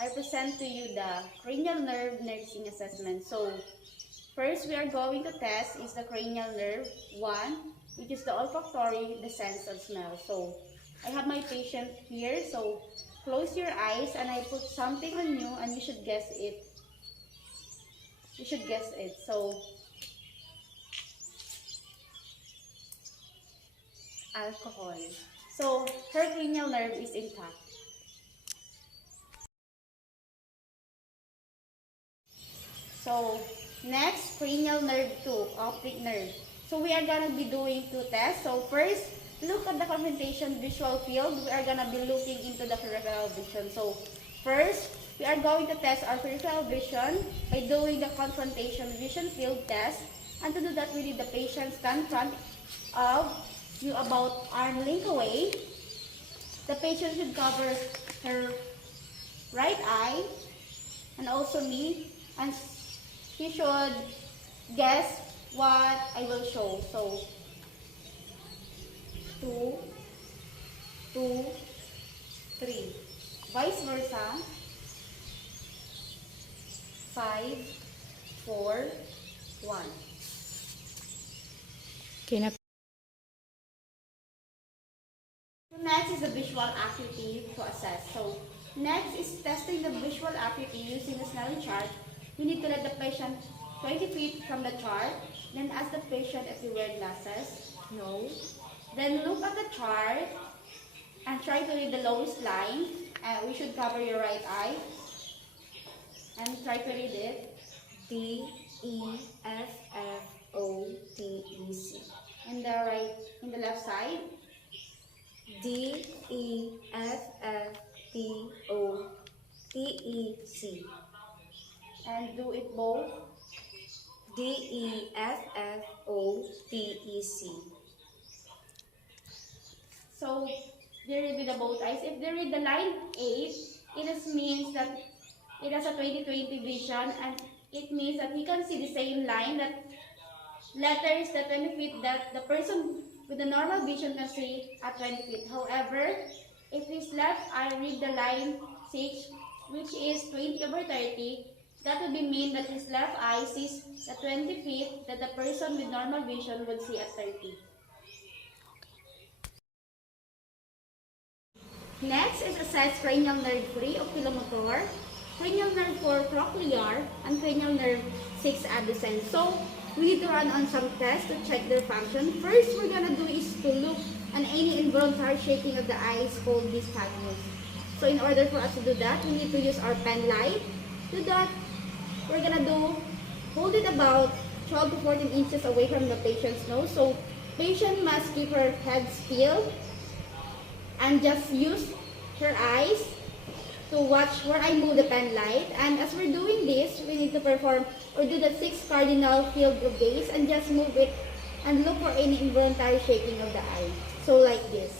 I present to you the cranial nerve nursing assessment. So, first we are going to test is the cranial nerve 1, which is the olfactory, the sense of smell. So, I have my patient here. So, close your eyes and I put something on you and you should guess it. You should guess it. So, alcohol. So, her cranial nerve is intact. So, next, cranial nerve 2, optic nerve. So, we are going to be doing 2 tests. So, first, look at the confrontation visual field. We are going to be looking into the peripheral vision. So, first, we are going to test our peripheral vision by doing the confrontation vision field test. And to do that, we need the patient stand in front of you about arm length away. The patient should cover her right eye and also me, and he should guess what I will show. So, 2, 2, 3. Vice versa. 5, 4, 1. Okay na. Next is the visual acuity to assess. So, next is testing the visual acuity using the Snellen chart. You need to let the patient 20 feet from the chart. Then ask the patient if you wear glasses. No. Then look at the chart and try to read the lowest line. We should cover your right eye. And try to read it. D-E-F-F-O-T-E-C. In the left side. D-E-F-F-T-O-T-E-C. And do it both. D-E-F-F-O-T-E-C. So, they read with the both eyes. If they read the line 8, it means that it has a 20/20 vision, and it means that he can see the same line, that letters, the 20 feet that the person with the normal vision can see at 20 feet. However, if his left eye read the line 6, which is 20/30, that would mean that his left eye sees the 20 feet that the person with normal vision would see at 30. Next is assess cranial nerve 3, oculomotor, cranial nerve 4, cochlear, and cranial nerve 6, abducens. So, we need to run on some tests to check their function. First, we're gonna do is to look on any involuntary shaking of the eyes called nystagmus. So, in order for us to do that, we need to use our pen light. To that, we're gonna hold it about 12 to 14 inches away from the patient's nose. So, patient must keep her head still and just use her eyes to watch where I move the pen light. And as we're doing this, we need to perform or do the 6 cardinal field of gaze and just move it and look for any involuntary shaking of the eye. So like this.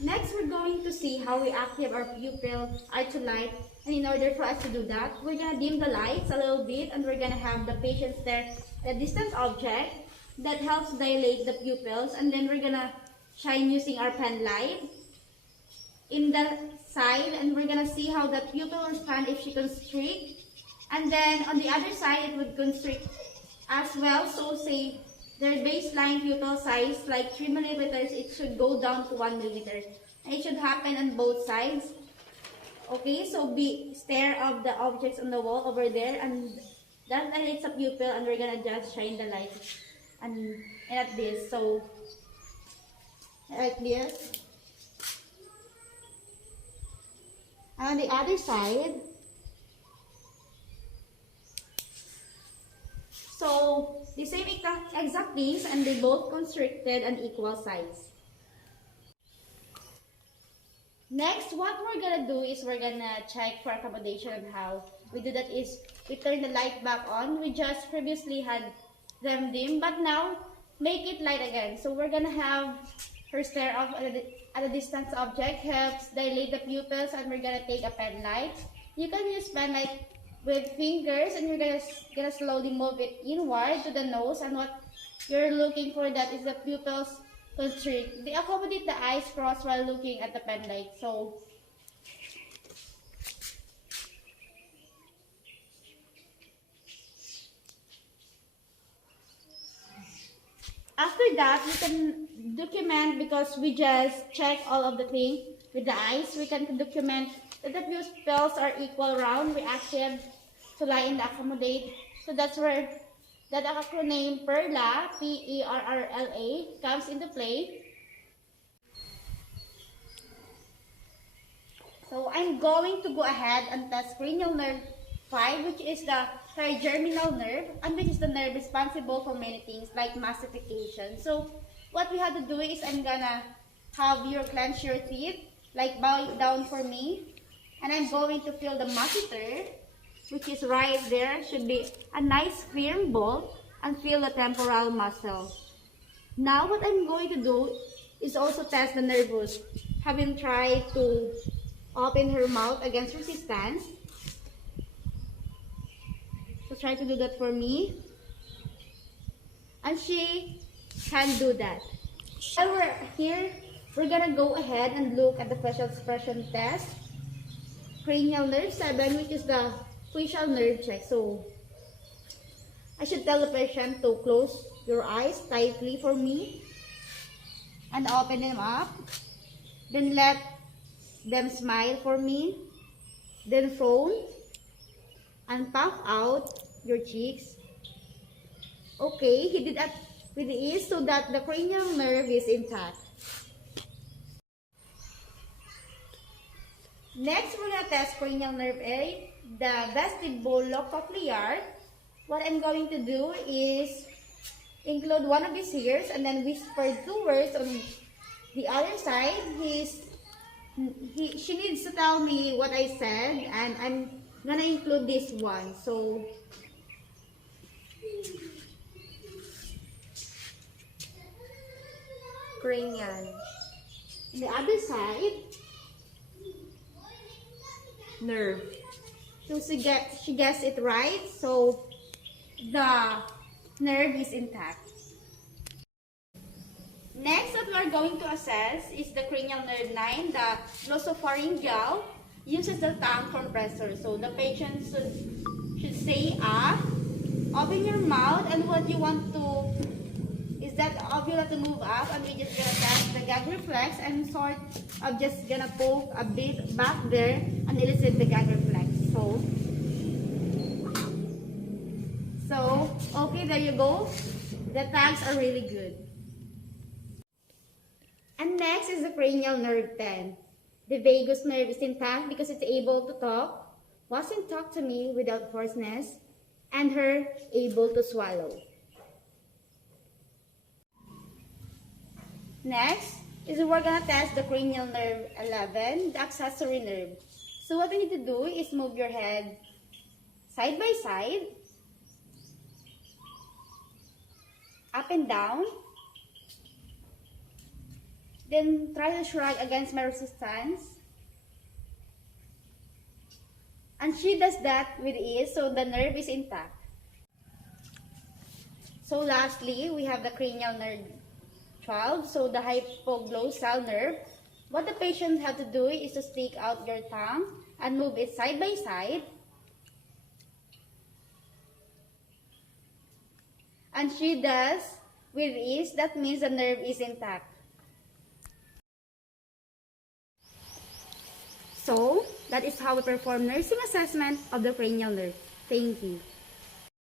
Next, we're going to see how we activate our pupil are to light. And in order for us to do that, we're going to dim the lights a little bit, and we're going to have the patient stare at a distant object that helps dilate the pupils. And then we're going to shine using our pen light in the side, and we're going to see how the pupil will respond if she constrict. And then on the other side, it would constrict as well. So say their baseline pupil size, like 3 millimeters, it should go down to 1 millimeter. And it should happen on both sides. Okay, so stare of the objects on the wall over there, and that lights a pupil, and we're gonna just shine the light and at this. So like this. And on the other side. So the same exact things, and they both constricted and equal size. Next, what we're gonna do is we're gonna check for accommodation, and how we do that is we turn the light back on. We just previously had them dim, but now make it light again. So we're gonna have her stare off at a distance object helps dilate the pupils, and we're gonna take a pen light. You can use pen light with fingers, and you're gonna slowly move it inward to the nose, and what you're looking for that is the pupils constrict. They accommodate the eyes cross while looking at the pen light. So after that, we can document, because we just check all of the things with the eyes. We can document that the pupils are equal, round, reactive, to lie and accommodate. So that's where that acronym PERLA, P-E-R-R-L-A, comes into play. So I'm going to go ahead and test cranial nerve 5, which is the trigeminal nerve, and which is the nerve responsible for many things like mastication. So what we have to do is I'm gonna have you clench your teeth, like bow it down for me, and I'm going to feel the masseter, which is right there, should be a nice firm ball, and feel the temporal muscle. Now what I'm going to do is also test the nervus. Have him try to open her mouth against resistance. So try to do that for me. And she can do that. While we're here, we're gonna go ahead and look at the facial expression test. Cranial nerve 7, which is the facial nerve check. So I should tell the patient to close your eyes tightly for me and open them up. Then let them smile for me. Then frown and puff out your cheeks. Okay, he did that with ease so that the cranial nerve is intact. Next, we're going to test cranial nerve 8, the vestibulocochlear. What I'm going to do is include one of his ears and then whisper 2 words on the other side. She needs to tell me what I said, and I'm gonna include this one. So Cranial. the other side, Nerve. so she gets it right. So the nerve is intact. Next, what we are going to assess is the cranial nerve 9, the glossopharyngeal, uses the tongue compressor. So the patient should say ah, open your mouth, and what you want to is that uvula to move up, and we just gonna test the gag reflex and sort of just gonna poke a bit back there and elicit the gag reflex. So okay, there you go. The tags are really good. And next is the cranial nerve 10. The vagus nerve is intact because it's able to talk, wasn't talk to me without hoarseness, and her able to swallow. Next is we're gonna test the cranial nerve 11, the accessory nerve. So what we need to do is move your head side by side, up and down. Then try to shrug against my resistance. And she does that with ease, so the nerve is intact. So lastly, we have the cranial nerve 12, so the hypoglossal nerve. What the patient has to do is to stick out your tongue and move it side by side. And she does with ease, that means the nerve is intact. So, that is how we perform nursing assessment of the cranial nerve. Thank you.